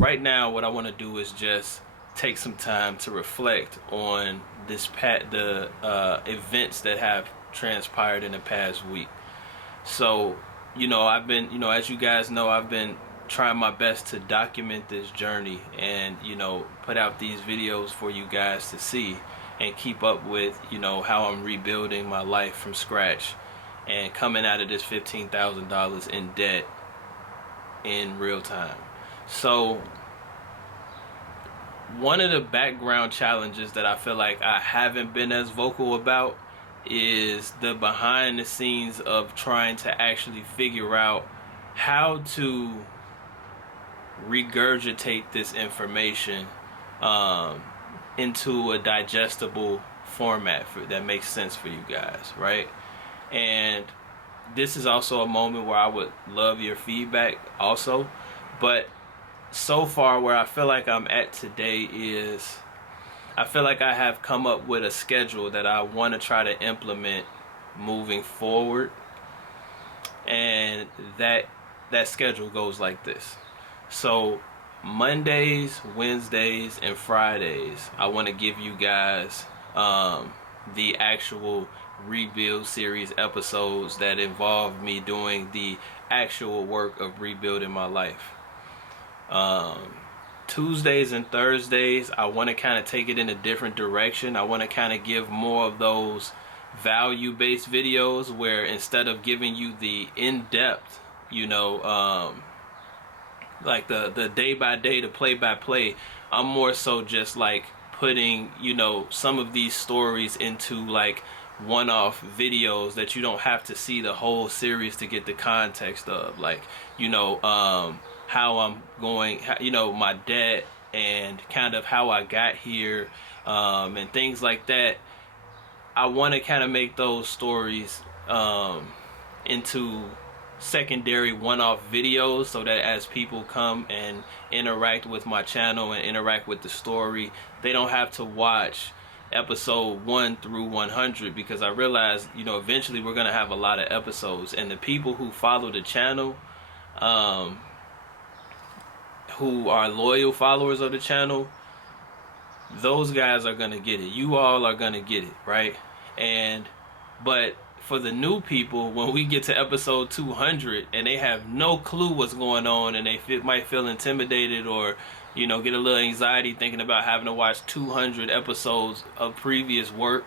right now what I want to do is just take some time to reflect on the events that have transpired in the past week. So, I've been, as you guys know, I've been trying my best to document this journey and, put out these videos for you guys to see and keep up with, how I'm rebuilding my life from scratch and coming out of this $15,000 in debt in real time. So, one of the background challenges that I feel like I haven't been as vocal about is the behind the scenes of trying to actually figure out how to regurgitate this information into a digestible format that makes sense for you guys, right? And this is also a moment where I would love your feedback also. But so far where I feel like I'm at today is I feel like I have come up with a schedule that I want to try to implement moving forward. And that schedule goes like this. So Mondays, Wednesdays, and Fridays, I want to give you guys the actual rebuild series episodes that involve me doing the actual work of rebuilding my life. Tuesdays and Thursdays, I want to kind of take it in a different direction. I want to kind of give more of those value-based videos where instead of giving you the in-depth, like the day-by-day, the play-by-play, I'm more so just like putting, some of these stories into like one-off videos that you don't have to see the whole series to get the context of, like, how I'm going, my debt and kind of how I got here, and things like that. I want to kind of make those stories into secondary one-off videos so that as people come and interact with my channel and interact with the story, they don't have to watch episode 1 through 100, because I realize, eventually we're going to have a lot of episodes, and the people who follow the channel, who are loyal followers of the channel, those guys are going to get it. You all are going to get it, right? But for the new people, when we get to episode 200 and they have no clue what's going on and they might feel intimidated or, get a little anxiety thinking about having to watch 200 episodes of previous work,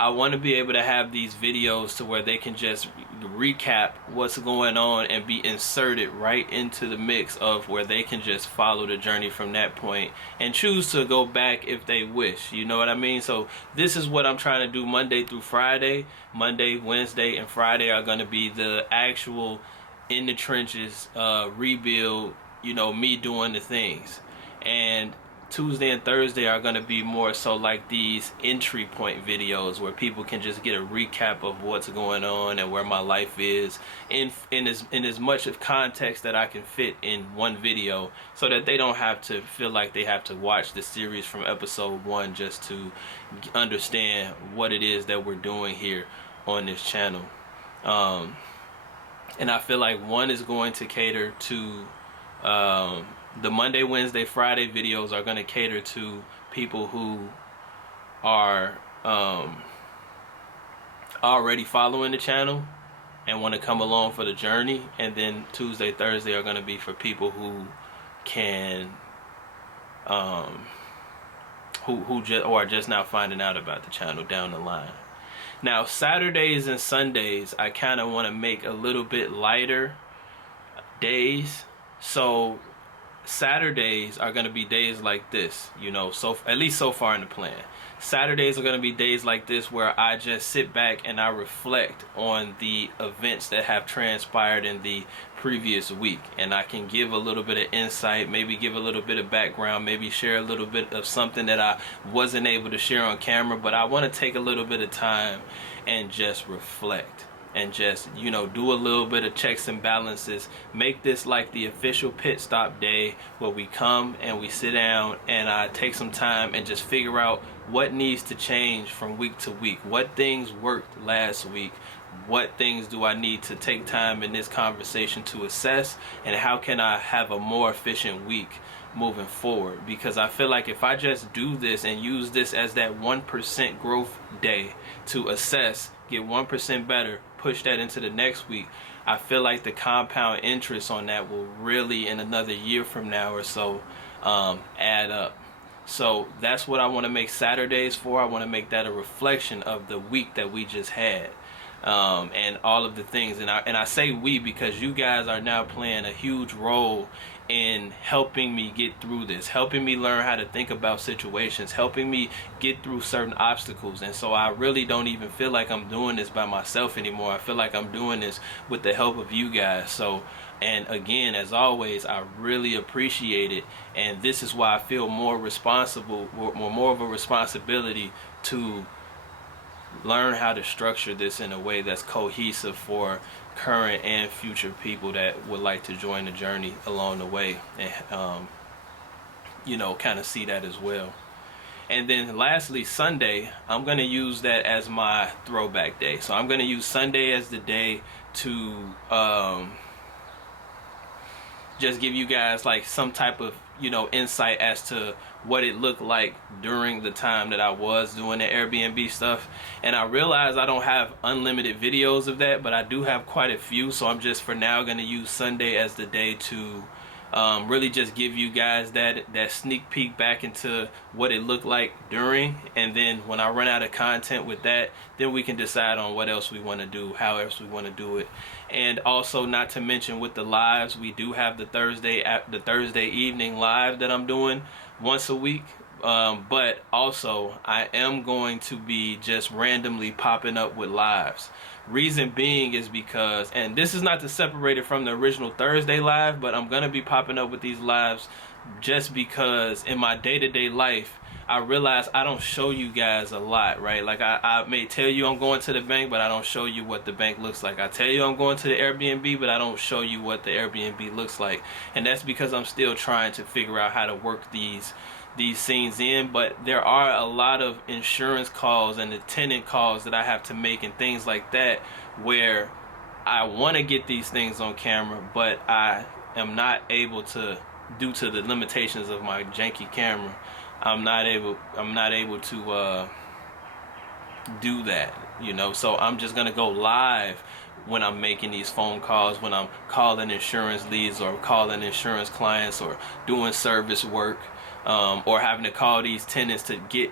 I want to be able to have these videos to where they can just recap what's going on and be inserted right into the mix of where they can just follow the journey from that point and choose to go back if they wish. You know what I mean? So this is what I'm trying to do Monday through Friday. Monday, Wednesday, and Friday are going to be the actual in the trenches rebuild, me doing the things. And Tuesday and Thursday are going to be more so like these entry point videos where people can just get a recap of what's going on and where my life is in as much of context that I can fit in one video, so that they don't have to feel like they have to watch the series from episode 1 just to understand what it is that we're doing here on this channel. And I feel like one is going to cater to the Monday, Wednesday, Friday videos are going to cater to people who are already following the channel and want to come along for the journey. And then Tuesday, Thursday are going to be for people who can, who are just now finding out about the channel down the line. Now, Saturdays and Sundays, I kind of want to make a little bit lighter days. So Saturdays are going to be days like this, so at least so far in the plan. Saturdays are going to be days like this where I just sit back and I reflect on the events that have transpired in the previous week, and I can give a little bit of insight, maybe give a little bit of background, maybe share a little bit of something that I wasn't able to share on camera, but I want to take a little bit of time and just reflect. And just, do a little bit of checks and balances. Make this like the official pit stop day where we come and we sit down and I take some time and just figure out what needs to change from week to week. What things worked last week? What things do I need to take time in this conversation to assess? And how can I have a more efficient week moving forward, because I feel like if I just do this and use this as that 1% growth day to assess, get 1% better, push that into the next week, I feel like the compound interest on that will really, in another year from now or so, add up. So that's what I want to make Saturdays for. I want to make that a reflection of the week that we just had, and all of the things. And I say we because you guys are now playing a huge role in helping me get through this, helping me learn how to think about situations, helping me get through certain obstacles. And so I really don't even feel like I'm doing this by myself anymore. I feel like I'm doing this with the help of you guys. So, and again, as always, I really appreciate it. And this is why I feel more responsible, more of a responsibility to learn how to structure this in a way that's cohesive for current and future people that would like to join the journey along the way, and kind of see that as well. And then lastly, Sunday, I'm going to use that as my throwback day. So I'm going to use Sunday as the day to just give you guys like some type of insight as to what it looked like during the time that I was doing the Airbnb stuff. And I realize I don't have unlimited videos of that, but I do have quite a few. So I'm just for now going to use Sunday as the day to really just give you guys that sneak peek back into what it looked like during. And then when I run out of content with that, then we can decide on what else we want to do, how else we want to do it. And also, not to mention with the lives, we do have the Thursday evening live that I'm doing once a week. But also I am going to be just randomly popping up with lives. Reason being is because, and this is not to separate it from the original Thursday live, but I'm gonna be popping up with these lives just because in my day-to-day life I realize I don't show you guys a lot, right? Like I may tell you I'm going to the bank, but I don't show you what the bank looks like. I tell you I'm going to the Airbnb, but I don't show you what the Airbnb looks like. And that's because I'm still trying to figure out how to work these scenes in. But there are a lot of insurance calls and the tenant calls that I have to make and things like that where I want to get these things on camera, but I am not able to, due to the limitations of my janky camera. I'm not able to do that, so I'm just gonna go live when I'm making these phone calls, when I'm calling insurance leads or calling insurance clients or doing service work, or having to call these tenants to get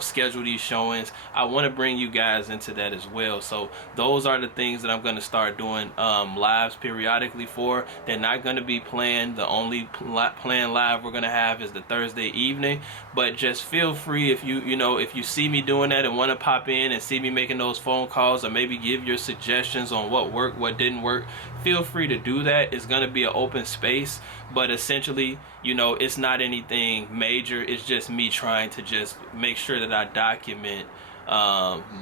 schedule these showings. I want to bring you guys into that as well. So those are the things that I'm going to start doing lives periodically for. They're not going to be planned. The only planned live we're going to have is the Thursday evening. But just feel free if if you see me doing that and want to pop in and see me making those phone calls, or maybe give your suggestions on what worked, what didn't work, feel free to do that. It's going to be an open space, but essentially it's not anything major. It's just me trying to just make sure that I document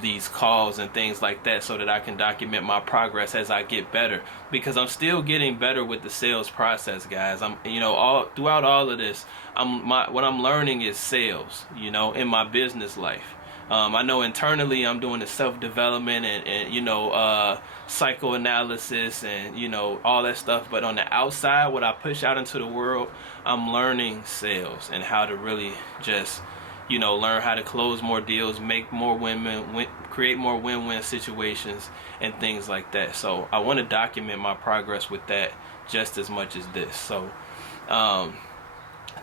these calls and things like that, so that I can document my progress as I get better, because I'm still getting better with the sales process, guys. I'm all throughout all of this, what I'm learning is sales, in my business life. I know internally I'm doing the self-development and psychoanalysis and all that stuff, but on the outside, what I push out into the world, I'm learning sales and how to really just learn how to close more deals, make more create more win-win situations and things like that. So I want to document my progress with that just as much as this. So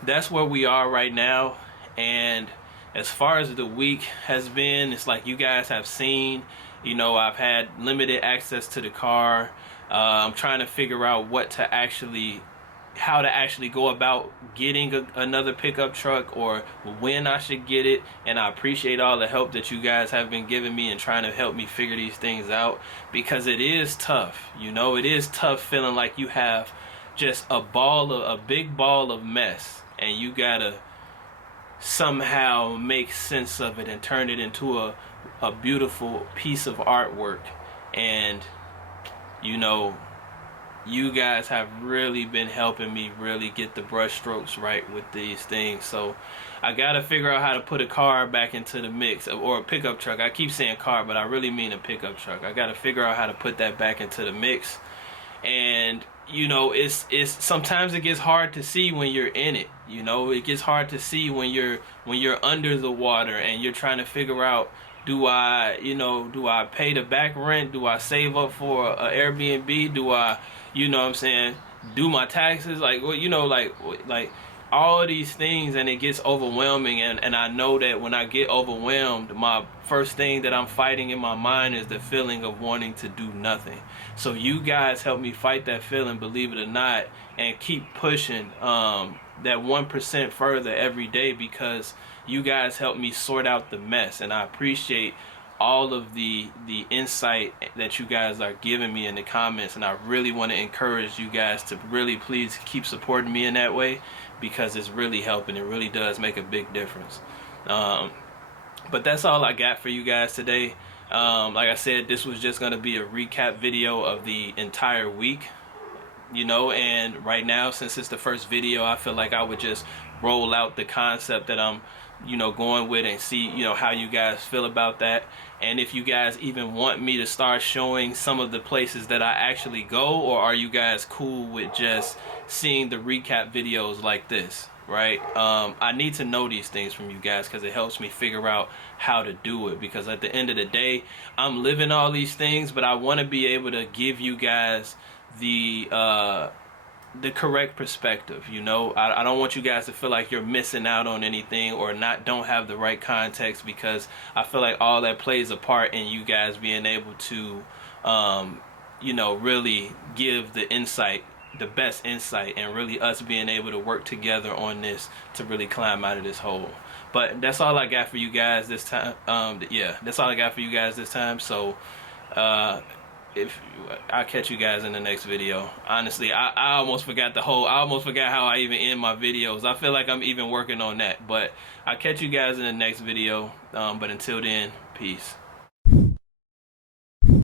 that's where we are right now. And as far as the week has been, it's like you guys have seen, I've had limited access to the car. I'm trying to figure out how to actually go about getting another pickup truck, or when I should get it. And I appreciate all the help that you guys have been giving me and trying to help me figure these things out, because it is tough. It is tough feeling like you have just a big ball of mess, and you gotta somehow make sense of it and turn it into a beautiful piece of artwork. And you guys have really been helping me really get the brush strokes right with these things. So I gotta figure out how to put a car back into the mix, or a pickup truck. I keep saying car, but I really mean a pickup truck. I gotta figure out how to put that back into the mix. And you know, it's sometimes it gets hard to see when you're in it. You know, it gets hard to see when you're under the water and you're trying to figure out, do I, you know, do I pay the back rent? Do I save up for a Airbnb? Do I, you know what I'm saying, do my taxes? Like, well, you know, like all of these things, and it gets overwhelming. And I know that when I get overwhelmed, my first thing that I'm fighting in my mind is the feeling of wanting to do nothing. So you guys help me fight that feeling, believe it or not, and keep pushing that 1% further every day, because you guys help me sort out the mess. And I appreciate all of the insight that you guys are giving me in the comments, and I really want to encourage you guys to really please keep supporting me in that way, because it's really helping. It really does make a big difference. But that's all I got for you guys today. Like I said, this was just going to be a recap video of the entire week, you know, and right now, since it's the first video, I feel like I would just roll out the concept that I'm, you know, going with, and see, you know, how you guys feel about that. And if you guys even want me to start showing some of the places that I actually go, or are you guys cool with just seeing the recap videos like this, right? I need to know these things from you guys, because it helps me figure out how to do it. Because at the end of the day, I'm living all these things, but I want to be able to give you guys the correct perspective. You know, I don't want you guys to feel like you're missing out on anything, or don't have the right context, because I feel like all that plays a part in you guys being able to you know, really give the insight, the best insight, and really us being able to work together on this to really climb out of this hole. But that's all I got for you guys this time. Yeah, that's all I got for you guys this time. So if I'll catch you guys in the next video. Honestly, I almost forgot I almost forgot how I even end my videos. I feel like I'm even working on that. But I'll catch you guys in the next video. But until then, peace.